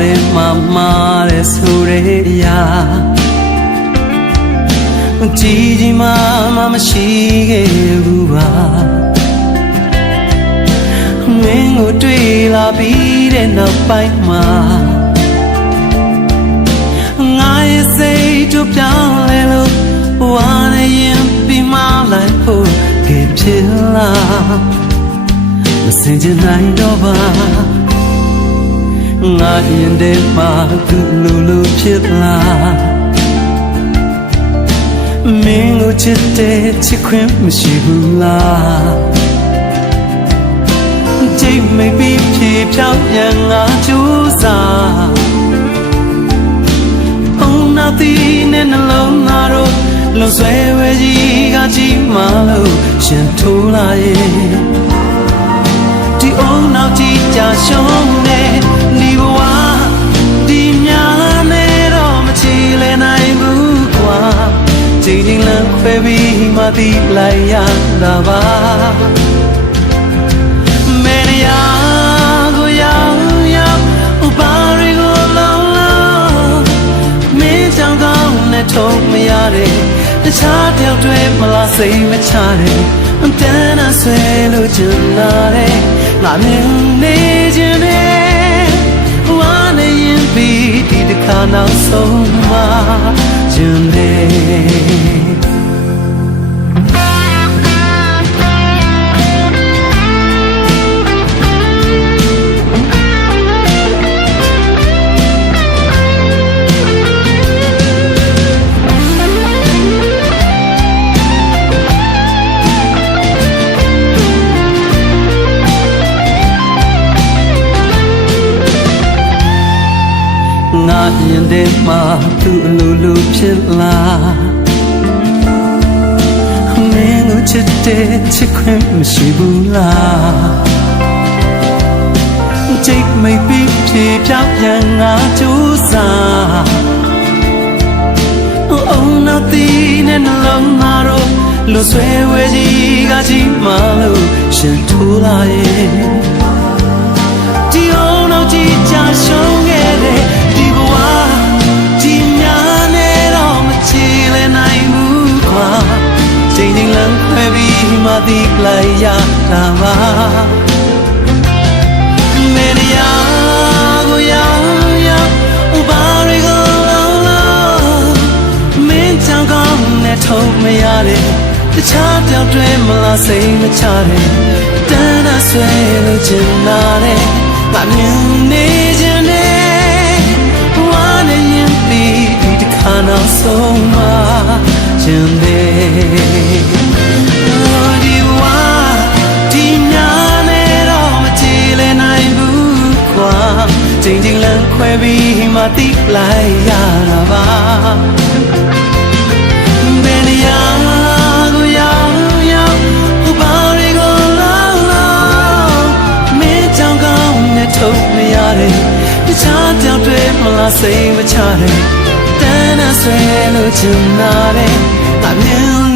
တယ်မှားတယ်ဆိုတဲ့အရာကြည်ကြီးမှမရှိခဲ့ဘူးပါမင်းကိုတွေ့လာပြီးတဲ့နောက်ပိုင်းမှာငါရဲ့စိတ်တို့ပြောင်းလဲလို့ဝါနေရင်ပြီးမှလိုက်ဖို့ဖြစ်လာမစင်ကြနိုင်တော့ပါငါရင်ထဲမှာသူ့လူဖြစ်လာမင်းကိုချစ်တဲ့ချစ်ခွင့်မရှိဘူးလားကြိတ်မိတ်ပြီးဖြေဖြောင်းပြန်ငါကြိုးစားအုံနာတီနဲ့နှလုံးသားတို့လုံဆွဲဝဲကြီးကကြီးမှလို့ရှင်ထိုးလာရဲ့ဒီအုံနောက်ကြီးကြရှုံးနေဒီဘဝဒီများနဲ့တော့မချီလဲနိုင်ဘူးကွာချိန်ချင်းလမ်းခွဲပြီးမှသိလိုက်ရတာပါမဲနေရကိုရောက်ရောက်ဥပါရီကိုလောင်းလောင်းမင်းကြောင့်ကောင်းနဲ့ထုံးမရတဲ့တခြားတယောက်တွေမလားစိတ်မချတဲ့အတန်းအဆွဲလို့ချင်လာတဲ့ငါမြင်နေခြင်းနဲ့ဝါနေရင်ပြီးဒီတစ်ခါနောက်ဆုံးမှခြင်းနဲ့ငါရင်ထဲမှာသူ့လူဖြစ်လာမင်းကိုချစ်တဲ့ချစ်ခွင့်မရှိဘူးလားကြိတ်မိတ်ပြီးဖြေဖြောင်းပြန်ငါကြိုးစားအုံနောက်တီနဲ့နှလုံးသားတို့လွဆွဲဝဲကြီးကကြီးမှလို့ရှင်ထိုးလာရဲ့ဒီအုံနောက်ကြီးကြရှုံးခဲ့တဲ့သိလိုက်ရတာပါမင်းရကိုရောက်ရောက်ဥပါရီကိုလောင်းလောင်းမင်းကြောင့်ကောင်းနဲ့ထုံးမရတဲ့တခြားတယောက်တွေမလားစိတ်မချတဲ့တန်းအဆွဲလို့ချင်လာတဲ့ငါမြင်နေခြင်းနဲ့ဝါနေရင်ပြီးဒီတစ်ခါနောက်ဆုံးမှခြင်းနဲ့ချိန်ချင်းလမ်းခွဲပြီးမှသိလိုက်ရတာပါဘယ်နေရာကိုရောက်ရောက်ဥပါရီကိုလောင်းလောင်းမင်းကြောင့်ကောင်းနဲ့ထုံးမရတဲ့တခြားတယောက်တွေမလားစိတ်မချတဲ့တန်းအဆွဲလို့ချင်လာတဲ့ငါမြင်